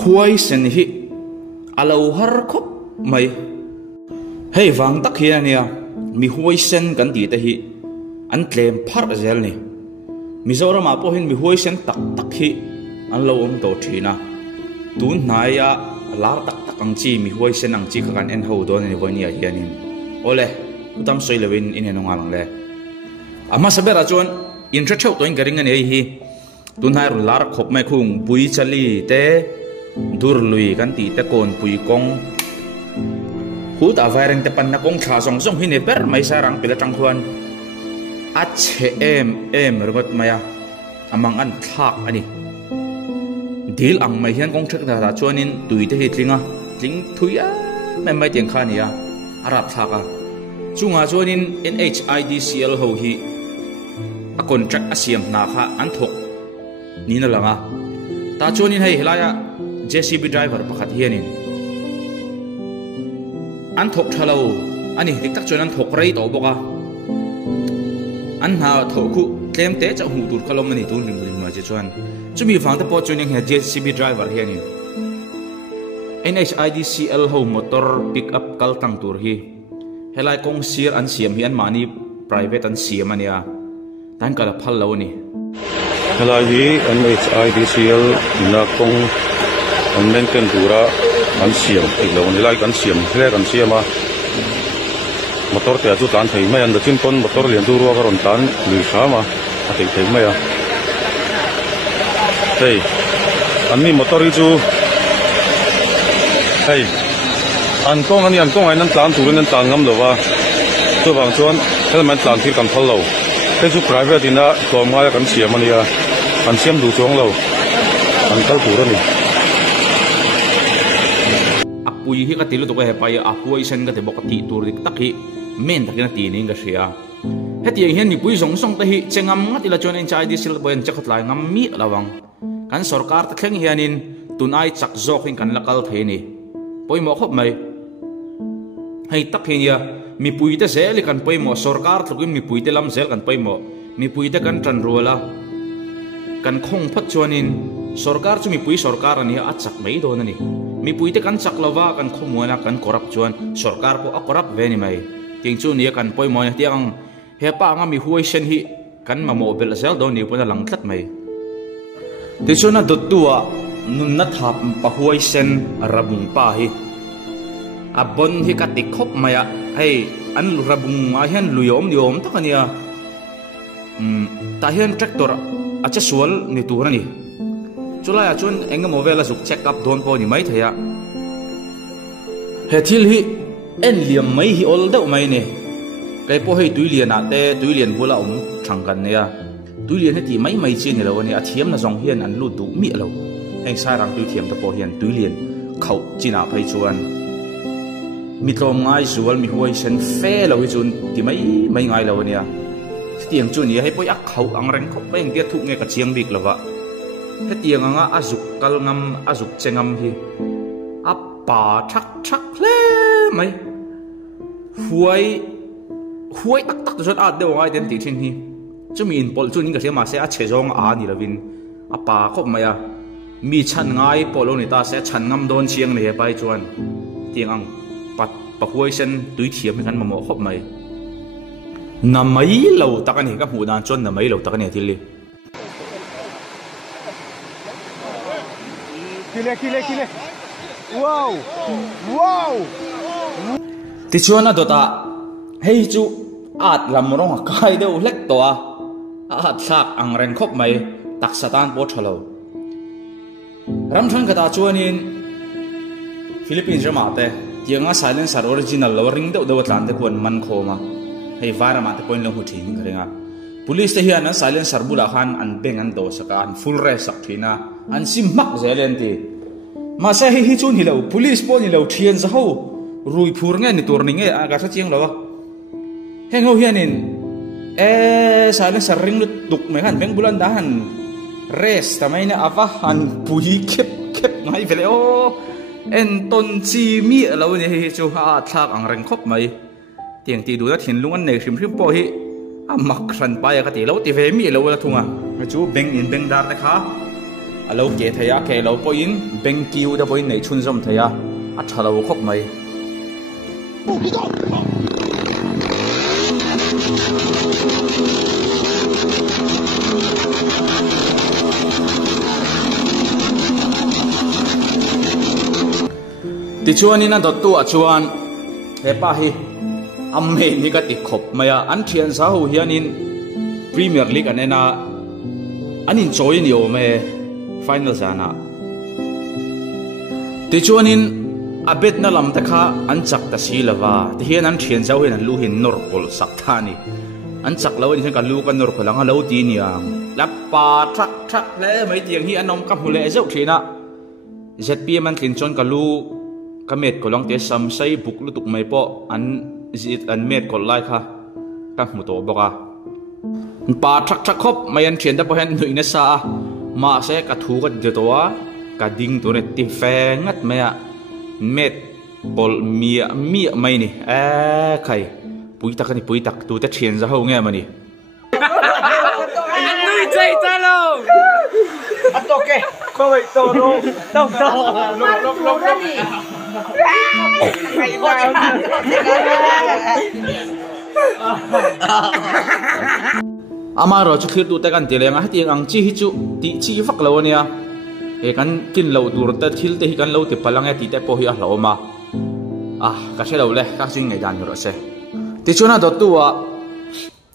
huai sen hi alo har khop mai hei wang tak hi ania mi huai sen kan ti te hi an tlem phar zel ni Mizoram a po hin mi huai sen tak tak hi an lo om to thina tun hnaya lar tak tak ang chi mi huai sen ang chi kan en ho don ni vonia hianin ole utam soilewin in enonga lang le ama sabera chon in tra theu toin garing ani hi tun hai lar khop mai khung pui chali te dur lui kan ti te kon pui kong hu ta vaireng te pan na kong tha song song hi ne per mai sa rang pila tang khuan a che em rogot maya amang an thak ani dil ang mai hian kong thek da chuanin tui te hi tling thuya mai tiang kha nia arab thaka chunga chuanin NHIDCL ho hi a contract asiam na kha an thok ni na langa ta chuanin hei helaya JCB driver pakhat hianin an thok thalo ani tiktak chuan an thok rei to boka an ha thoku tlem te cha hu tur khalom ani tur ring ring ma che chuan chumi phang ta po chuan he JCB driver hianin NHIDCL ho motor pick up kal tang tur hi helai kong sir an siam hi an mani private an siam ania tan kala phal lo ni helai hi NHIDCL na kong an maintain dura an siam lo ni lai kan siam hle kan siama motor te chu tan thei mai an da chin kon motor lian du ruwa ron tan mi khama a thei mai a hey an ni motor hi chu hey an kong ai nan tan turin nan tan ngam lo wa chu wang chuan helmet tan thir kan phal lo te chu private ina tlom ngai kan siam ania an siam du chong lo an kal tur ani apui hi ka tilu to ka he pai apui sen ka te bok ti tur dik tak hi men takina ti ning ka ria heti hian ni pui song song ta hi chengam ngatila chon en chai disil boyan chakhat lai ngam mi lawang kan sarkar ta thleng hianin tunai chak zok hin kan lakal theini poimo khop mai hei tak hinia mi pui te zel kan poimo sarkar tlukin mi pui te lam zel kan poimo mi pui te kan tran ruala kan khong phat chuanin sarkar chu mi pui sarkar ani a chak mai don ani mi pui te kan chak lawa kan khomwana kan korap chuan sarkar po a korap ve ni mai ting chu ni kan poimo ya tiang he pa nga mi huai sen hi kan ma mobile zel do ni pona lang tlat mai ti chuna dot tua nun na thap pa huai sen rabung pa hi a bon hi ka ti khop maya hei an rabung a hian luyom niom takania ta hian tractor a cha sual ni tur ani chula ya chun enga mobile zuk check up don po ni mai thaya he thil hi en liam mai hi ol deuh mai ne kai po hei tuilian ate tuilian bula thang kan ne ya tuilian heti mai chi ni lo ani a thiam na zong hian an lu du mi lo heng sa rang tu thiam ta po hian tuilian khau china phai chuan mi tlom ngai zual mi huai sen fe lo hi chun ti mai ngai lo ania tiang chu ni hei po yak khau ang reng khop beng tia thuk nge ka chiang bik lova he tiang anga azuk kal ngam azuk chengam hi apa thak le mai huai tak zot a de ngai den ti thin hi chumi in pol chu ning ka sema se a chezong a ni lovin apa khop maya mi chan ngai polo ni ta se chan ngam don chiang ne he pai chuan tiang ang pat pa huai sen tui thiam kan mamo khop mai na mai lo takani ka hmu dan chon na mai lo takani thili kile wow ti chuana dota hei chu at lam rong kai deuh hlek to a thak ang reng khop mai tak satan po thalo ram thang ka ta chuanin Philippines rama te tianga silencer original lo ring deuh tlan te kon man khoma hei vara ma te point lo hu thing krenga police te hian an silencer bula khan an beng an do saka an full rest sak thina an sim mak zelen ti ma sa hi chun hi lo police po ni lo thian za ho rui phur nge ni tur ni nge a ga sa chiang lo heng ho hianin silencer ring lu tuk me han beng bulan dahan rest tamai na ava han pui khep ngai vele o en ton chi mi lo ni hi chu ha thak ang reng khop mai tiang ti du na thin lungan nei hrim po hi a mak ran pa ya ka ti lo ti ve mi lo la thunga chu beng in beng dar ta kha alo ke thaya ke lo point bank queue da point nei chun zom thaya a thalo khop mai ti chuan in a dot tu a chuan he pa hi amme ni ka ti khop maya an thian sa ho hian in Premier League anena anin choi ni o me final zana ti chuan in a bet na lam ta kha an chak ta si lawa ti hian an thian zau hin an lu hin nor kol sak thani an chak lo ni ka lu ka nor kholang a lo ti ni ang lappa thak thak le mai tiang hi anom ka hule zau thina ZPM an thin chon ka lu ka met ko long te sam sai buk lu tuk mai po an zit an met ko lai kha ka mu to boka pa thak thak khop mai an thian da po hen nui na sa ma se ka thu ka de to wa ka ding tu ne ti fe ngat maya met bol mia mai ni a khai pui tak ni pui tak tu ta thian za ho nge mani nui chai ta lo a to ke ko wei to no to lo ni amaro chu khir tu ta kan teleng a tiang ang chi hi chu ti chi fak lo ania e kan kin lo dur ta thil te hi kan lo te palang e ti te po hi a lo ma ka se lo le ka sing ngai dan ro se ti chuna dot tu wa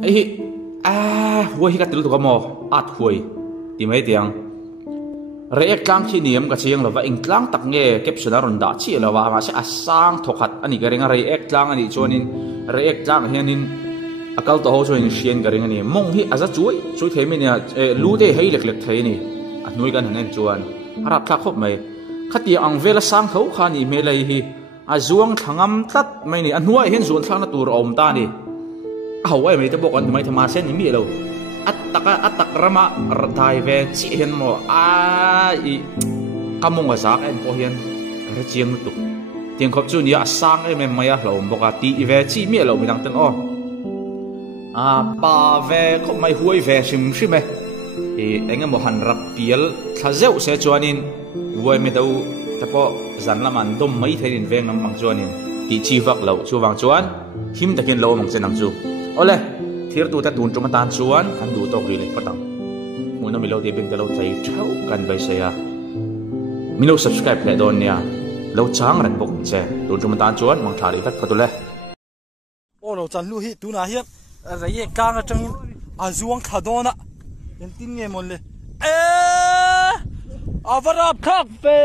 e hi wo hi ka til tu ka mo at huai ti mai tiang re ek tlang chi niam ka chiang lova ing tlang tak nge capsule ron da chi lova ma se asang thokhat ani ga renga re ek tlang ani chonin re ek tlang hianin akal to ho so in sian ga renga ni mong hi aza chui themi ne lu de hei lek lek thei ni a noi kan hanen chuan harap thak khop mai khati ang vela sang tho kha ni me lai hi a zuang thangam tlat mai ni an huai hen zon thlang na tur om ta ni a hawai mai te bok an mai thama sen ni mi lo atak rama thai ve chi hen mo i kamong a zak en po hian ra chiang tu tiang khop chu ni a sang em maya hlom boka ti ve chi mi lo mi dang ten o pa ve khop mai huai ve sim me engem mo han rap pial thazeu se chuanin huai me dau tapo zanlaman dom mai thein veng nam mang chuanin ti chi vak lo chu wang chuan him takin lo mang chenam chu ole thir tu ta tun tuma tan chuan kan du to ri le patang muna mi lo de beng te lo thai thau kan bai se ya mi no subscribe le don nia lo chang ran bok che tun tuma tan chuan mang thari vat phatule o lo chan lu hi tu na hian ra ye kang atang a zuang khadona en tin nge mon le avarap khak pe